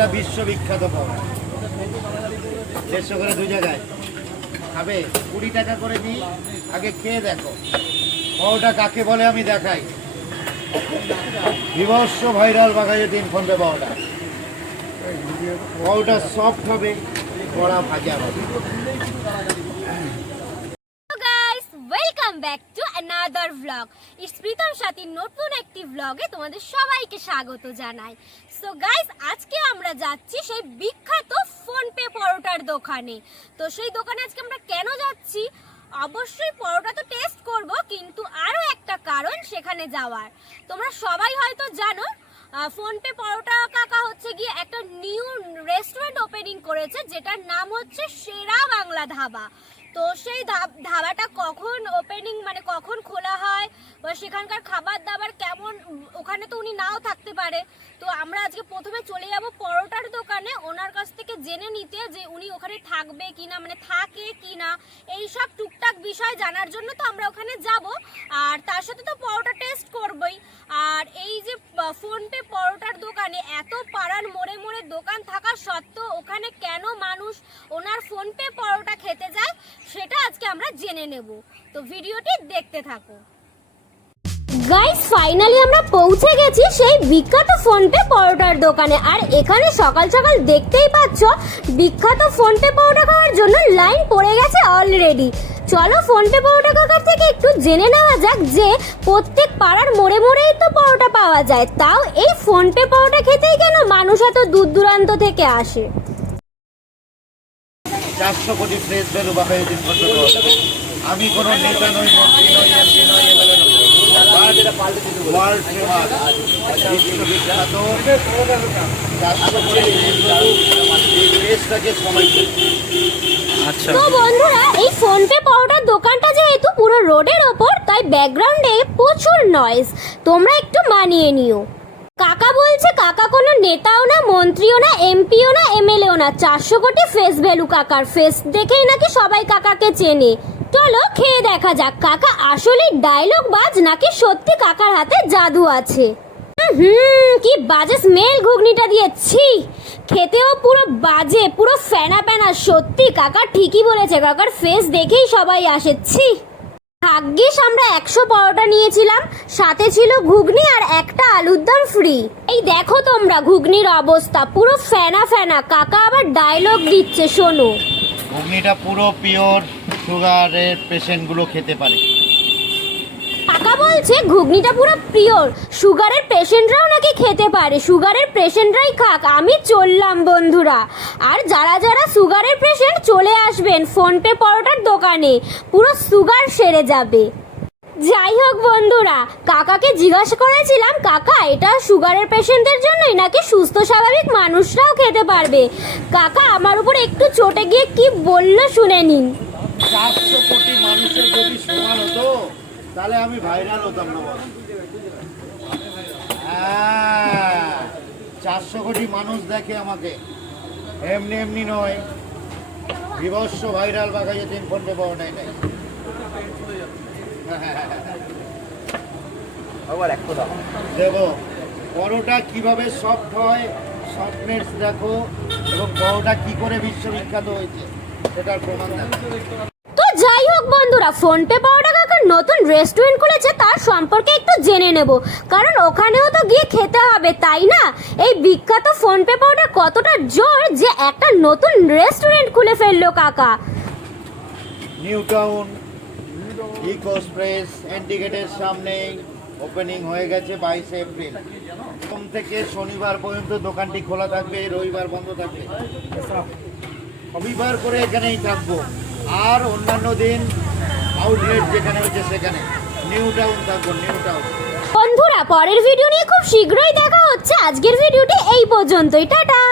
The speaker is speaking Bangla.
এটা বিশ্ববিখ্যাত পাওয়া, 150 করে 2 জায়গায় খাবে, 20 টাকা করে দিই। আগে খেয়ে দেখো পাওয়াটা কাকে বলে আমি দেখাই। বিভৎস ভাইরাল বাঘাযতীন ফোনপে পাওয়াটা। পাওয়াটা সফট হবে, বড়া ভাজা হবে। Welcome back to another vlog. It's Pritam Sathi নতুন একটি ভ্লগে তোমাদের সবাইকে স্বাগত জানাই। সো গাইস, আজকে আমরা যাচ্ছি সেই বিখ্যাত ফোনপে পরোটার দোকানে। তো সেই দোকানে আজকে আমরা কেন যাচ্ছি? অবশ্যই পরোটা তো টেস্ট করব, কিন্তু আরও একটা কারণ সেখানে যাওয়ার। তোমরা সবাই হয়তো জানো ফোনপে পরোটা কাকা হচ্ছে গিয়ে একটা নিউ রেস্টুরেন্ট ওপেনিং করেছে, যেটার নাম হচ্ছে সেরা বাংলা ধাবা। তো সেই ধাবাটা কখন ওপেনিং মানে কখন খোলা হয় বা সেখানকার খাবার দাবার কেমন, ওখানে তো উনি নাও থাকতে পারে। তো আমরা আজকে প্রথমে চলে যাব পরোটার দোকানে, ওনার কাছ থেকে জেনে নিতে যে উনি ওখানে থাকবে কিনা, মানে থাকে কিনা, এইসব টুকটাক বিষয় জানার জন্য তো আমরা ওখানে যাব। আর তার সাথে তো পরোটা টেস্ট করবই। আর এই যে ফোনপে পরোটার দোকানে এত পাড়ার মোড়ে মোড়ে দোকান থাকা সত্ত্বেও ওখানে কেন মানুষ ওনার ফোনপে পরোটা খেতে যায়, সেটা আজকে আমরা জেনে নেব। তো ভিডিওটি দেখতে থাকো। গাইস, ফাইনালি আমরা পৌঁছে গেছি সেই বিখ্যাত ফোনপে পরোটার দোকানে। আর এখানে সকাল সকাল দেখতেই পাচ্ছ বিখ্যাত ফোনপে পরোটা খাওয়ার জন্য লাইন পড়ে গেছে অলরেডি। চলো ফোনপে পরোটা কাকার থেকে একটু জেনে নেওয়া যাক যে প্রত্যেক পাড়ার মোড়ে মোড়েই তো পরোটা পাওয়া যায়, তাও এই ফোনপে পরোটা খেতেই কেন মানুষ এত দূর দূরান্ত থেকে আসে। 400 কোটি ফ্রেশ ভ্যালু বাঘাযতীন ফোনপে পাওয়াটা। আমি কোনো নেতা নই, মন্ত্রী নই, এমপি নই, এমএলএ নই, ওয়ার্ল্ড ফেমাস বিশ্ববিখ্যাত 400 কোটি ফ্রেশটাকে সময়। তো বন্ধুরা, এই ফোনপে পরোটার দোকানটা যেহেতু পুরো রোডের ওপর, তাই ব্যাকগ্রাউন্ডে প্রচুর নয়েজ, তোমরা একটু মানিয়ে নিও। কাকা বলছে কাকা কোনো নেতাও না, মন্ত্রীও না, এমপিও না, এমএলএও না, 400 কোটি ফেস ভ্যালু। কাকার ফেস দেখেই নাকি সবাই কাকাকে চেনে। চলো খেয়ে দেখা যাক কাকা আসলে ডায়লগ বাজ নাকি সত্যি কাকার হাতে জাদু আছে। কি বাজে স্মেল ঘুগনিটা দিয়েছি, খেতেও পুরো বাজে, পুরো ফেনা ফেনা। সত্যি কাকা ঠিকই বলেছে, কাকার ফেস দেখেই সবাই আসেছি। ভাগ্যিস আমরা 100 পরোটা নিয়েছিলাম, সাথে ছিল ঘুগনি আর একটা আলুর দম ফ্রি। এই দেখো তোমরা ঘুগনির অবস্থা, পুরো ফেনা ফেনা। কাকা আবার ডায়লগ দিচ্ছে, শোনো। ঘুগনিটা পুরো পিওর, সুগারের পেশেন্টগুলো খেতে পারে। কাকা বলছে ঘুগনিটা পুরো পিওর, সুগারের পেশেন্টরাও নাকি খেতে পারে। সুগারের পেশেন্টরাই খাক, আমি চললাম বন্ধুরা। আর যারা যারা সুগারের পেশেন্ট চলে আসবেন ফোনপে পরোটার দোকানে, পুরো সুগার সেরে যাবে। যাই হোক বন্ধুরা, কাকাকে জিজ্ঞাসা করেছিলাম কাকা এটা সুগারের পেশেন্টদের জন্যই নাকি সুস্থ স্বাভাবিক মানুষরাও খেতে পারবে। কাকা আমার উপর একটু চটে গিয়ে কি বললো শুনে নিন। 400 কোটি মানুষের যদি সমান হতো তাহলে আমি ভাইরাল হতাম না। 400 কোটি মানুষ দেখে আমাকে, এমনি এমনি নয়। বিভৎস ভাইরাল বাঘাযতীন ফোনপে পাওয়াটাই নাই। দেখো পরোটা কিভাবে সফট হয়, সফটনেস দেখো, এবং পরোটা কি করে বিশ্ববিখ্যাত হয়েছে সেটার প্রমাণ দেখো। তো যাই হোক বন্ধুরা, ফোনপে পরোটা কাকার নতুন রেস্টুরেন্ট খুলেছে, তার সম্পর্কে একটু জেনে নেব, কারণ ওখানেও তো গিয়ে খেতে হবে, তাই না? এই বিখ্যাত ফোনপে পরোটা কতটা জোর যে একটা নতুন রেস্টুরেন্ট খুলে ফেললো কাকা। নিউ টাউন ইকো এক্সপ্রেস এন্টিগেটের সামনে ওপেনিং হয়ে গেছে 22 এপ্রিল। সোম থেকে শনিবার পর্যন্ত দোকানটি খোলা থাকবে, রবিবার বন্ধ থাকবে। রবিবার করে এখানেই থাকবো, আর অন্যান্য দিন আউটলেট যেখানে হচ্ছে সেখানে। নিউ টাউন থাকবো, নিউ টাউন। বন্ধুরা, পরের ভিডিও নিয়ে খুব শীঘ্রই দেখা হচ্ছে। আজকের ভিডিওটি এই পর্যন্তই, টাটা।